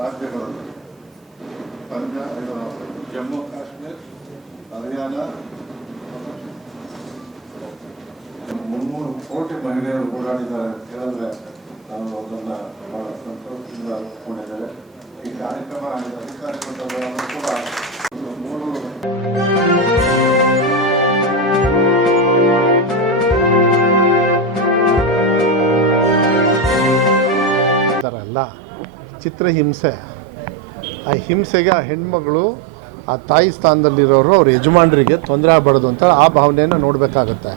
ರಾಜ್ಯಗಳಲ್ಲಿ ಜಮ್ಮು ಕಾಶ್ಮೀರ, ಹರಿಯಾಣ 300 ಕೋಟಿ ಮಹಿಳೆಯರು ಓಡಾಡಿದ್ದಾರೆ ಅಂತ ಹೇಳಿದ್ರೆ ನಾವು ಅದನ್ನು ಬಹಳ ಸಂತೋಷದಿಂದ ಒಪ್ಪಿಕೊಂಡಿದ್ದೇವೆ. ಈ ಕಾರ್ಯಕ್ರಮ ಅಧಿಕಾರಿ ಕೊಟ್ಟವರು ಕೂಡ ಅಲ್ಲ ಚಿತ್ರಹಿಂಸೆ. ಆ ಹಿಂಸೆಗೆ ಆ ಹೆಣ್ಮಗಳು ಆ ತಾಯಿ ಸ್ಥಾನದಲ್ಲಿರೋರು ಅವ್ರ ಯಜಮಾನರಿಗೆ ತೊಂದರೆ ಆಗಬಾರ್ದು ಅಂತ ಆ ಭಾವನೆಯನ್ನು ನೋಡಬೇಕಾಗತ್ತೆ.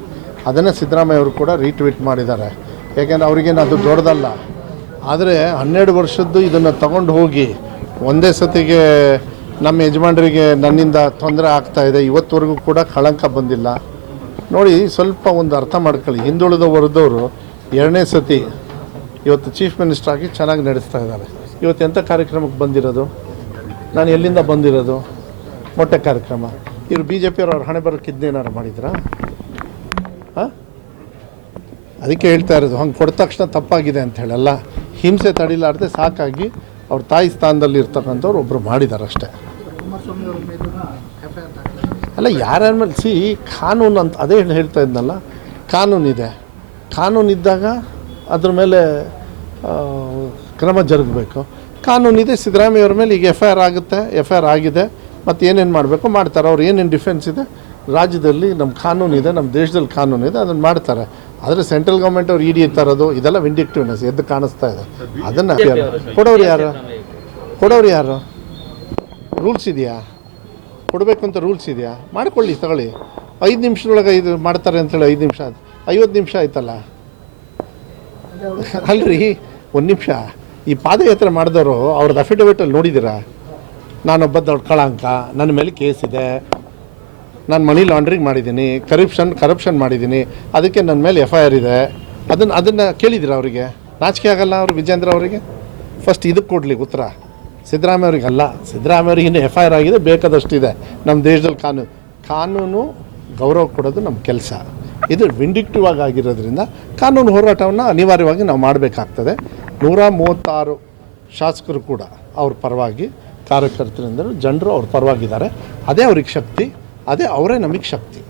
ಅದನ್ನೇ ಸಿದ್ದರಾಮಯ್ಯ ಅವರು ಕೂಡ ರೀಟ್ವೀಟ್ ಮಾಡಿದ್ದಾರೆ. ಯಾಕೆಂದರೆ ಅವರಿಗೇನು ಅದು ದೊಡ್ಡದಲ್ಲ. ಆದರೆ 12 ವರ್ಷದ್ದು ಇದನ್ನು ತಗೊಂಡು ಹೋಗಿ ಒಂದೇ ಸತಿಗೆ ನಮ್ಮ ಯಜಮಾನರಿಗೆ ನನ್ನಿಂದ ತೊಂದರೆ ಆಗ್ತಾಯಿದೆ, ಇವತ್ತುವರೆಗೂ ಕೂಡ ಕಳಂಕ ಬಂದಿಲ್ಲ ನೋಡಿ. ಸ್ವಲ್ಪ ಒಂದು ಅರ್ಥ ಮಾಡ್ಕೊಳ್ಳಿ. ಹಿಂದುಳಿದ ವರ್ಗದವರು 2ನೇ ಸತಿ ಇವತ್ತು ಚೀಫ್ ಮಿನಿಸ್ಟರ್ ಆಗಿ ಚೆನ್ನಾಗಿ ನಡೆಸ್ತಾ ಇದ್ದಾರೆ. ಇವತ್ತು ಎಂಥ ಕಾರ್ಯಕ್ರಮಕ್ಕೆ ಬಂದಿರೋದು? ನಾನು ಎಲ್ಲಿಂದ ಬಂದಿರೋದು? ಮೊಟ್ಟೆ ಕಾರ್ಯಕ್ರಮ. ಇವರು ಬಿ ಜೆ ಪಿಯವ್ರು ಹಣೆ ಬರೋಕ್ಕೆ ಇದನ್ನೇನಾರು ಮಾಡಿದ್ರಾ? ಹಾಂ, ಅದಕ್ಕೆ ಹೇಳ್ತಾ ಇರೋದು ಹಂಗೆ ಕೊಟ್ಟ ತಕ್ಷಣ ತಪ್ಪಾಗಿದೆ ಅಂತ ಹೇಳಲ್ಲ. ಹಿಂಸೆ ತಡಿಲಾರ್ದೆ ಸಾಕಾಗಿ ಅವ್ರ ತಾಯಿ ಸ್ಥಾನದಲ್ಲಿ ಇರ್ತಕ್ಕಂಥವ್ರು ಒಬ್ಬರು ಮಾಡಿದ್ದಾರೆ ಅಷ್ಟೇ. ಅಲ್ಲ, ಯಾರ್ಯಾರ ಮೇಲೆ ಕಾನೂನು ಅಂತ ಅದೇ ಹೇಳ್ತಾ ಇದ್ನಲ್ಲ, ಕಾನೂನಿದೆ. ಕಾನೂನಿದ್ದಾಗ ಅದ್ರ ಮೇಲೆ ಕ್ರಮ ಜರುಗಬೇಕು. ಕಾನೂನಿದೆ. ಸಿದ್ದರಾಮಯ್ಯವ್ರ ಮೇಲೆ ಈಗ ಎಫ್ ಐ ಆರ್ ಆಗುತ್ತೆ, ಎಫ್ ಐ ಆರ್ ಆಗಿದೆ. ಮತ್ತು ಏನೇನು ಮಾಡಬೇಕು ಮಾಡ್ತಾರೆ. ಅವ್ರು ಏನೇನು ಡಿಫೆನ್ಸ್ ಇದೆ ರಾಜ್ಯದಲ್ಲಿ, ನಮ್ಮ ಕಾನೂನಿದೆ, ನಮ್ಮ ದೇಶದಲ್ಲಿ ಕಾನೂನಿದೆ, ಅದನ್ನು ಮಾಡ್ತಾರೆ. ಆದರೆ ಸೆಂಟ್ರಲ್ ಗೌರ್ಮೆಂಟ್ ಅವ್ರು ಇಡಿ ಇರ್ತಾರದು ಇದೆಲ್ಲ ವಿಂಡಿಕ್ಟಿವ್ನೆಸ್ ಎದ್ದು ಕಾಣಿಸ್ತಾ ಇದೆ. ಅದನ್ನು ಕೊಡೋರು ಯಾರು? ರೂಲ್ಸ್ ಇದೆಯಾ? ಕೊಡಬೇಕು ಅಂತ ರೂಲ್ಸ್ ಇದೆಯಾ? ಮಾಡ್ಕೊಳ್ಳಿ, ತಗೊಳ್ಳಿ. 5 ನಿಮಿಷದೊಳಗೆ ಇದು ಮಾಡ್ತಾರೆ ಅಂತೇಳಿ 5 ನಿಮಿಷ 50 ನಿಮಿಷ ಆಯ್ತಲ್ಲ. ಅಲ್ರಿ, 1 ನಿಮಿಷ. ಈ ಪಾದಯಾತ್ರೆ ಮಾಡಿದವರು ಅವ್ರದ್ದು ಅಫಿಡವಿಟಲ್ಲಿ ನೋಡಿದ್ದೀರಾ? ನಾನೊಬ್ಬ ದೊಡ್ಡ ಕಳಂಕ, ನನ್ನ ಮೇಲೆ ಕೇಸ್ ಇದೆ, ನಾನು ಮನಿ ಲಾಂಡ್ರಿಂಗ್ ಮಾಡಿದ್ದೀನಿ, ಕರಪ್ಷನ್ ಮಾಡಿದ್ದೀನಿ, ಅದಕ್ಕೆ ನನ್ನ ಮೇಲೆ ಎಫ್ ಐ ಆರ್ ಇದೆ. ಅದನ್ನು ಕೇಳಿದ್ದೀರಾ ಅವರಿಗೆ? ನಾಚಿಕೆ ಆಗಲ್ಲ ಅವರು ವಿಜೇಂದ್ರ ಅವರಿಗೆ? ಫಸ್ಟ್ ಇದಕ್ಕೆ ಕೊಡಲಿ ಉತ್ತರ. ಸಿದ್ದರಾಮಯ್ಯ ಅವ್ರಿಗಲ್ಲ. ಸಿದ್ದರಾಮಯ್ಯ ಅವ್ರಿಗೆ ಇನ್ನೂ ಎಫ್ ಐ ಆರ್ ಆಗಿದೆ, ಬೇಕಾದಷ್ಟಿದೆ. ನಮ್ಮ ದೇಶದಲ್ಲಿ ಕಾನೂನು ಗೌರವ ಕೊಡೋದು ನಮ್ಮ ಕೆಲಸ. ಇದು ವಿಂಡಿಕ್ಟಿವ್ ಆಗಿರೋದ್ರಿಂದ ಕಾನೂನು ಹೋರಾಟವನ್ನು ಅನಿವಾರ್ಯವಾಗಿ ನಾವು ಮಾಡಬೇಕಾಗ್ತದೆ. 136 ಶಾಸಕರು ಕೂಡ ಅವ್ರ ಪರವಾಗಿ, ಕಾರ್ಯಕರ್ತರಿಂದ ಜನರು ಅವ್ರ ಪರವಾಗಿದ್ದಾರೆ. ಅದೇ ಅವ್ರಿಗೆ ಶಕ್ತಿ, ಅದೇ ಅವರೇ ನಮಗೆ ಶಕ್ತಿ.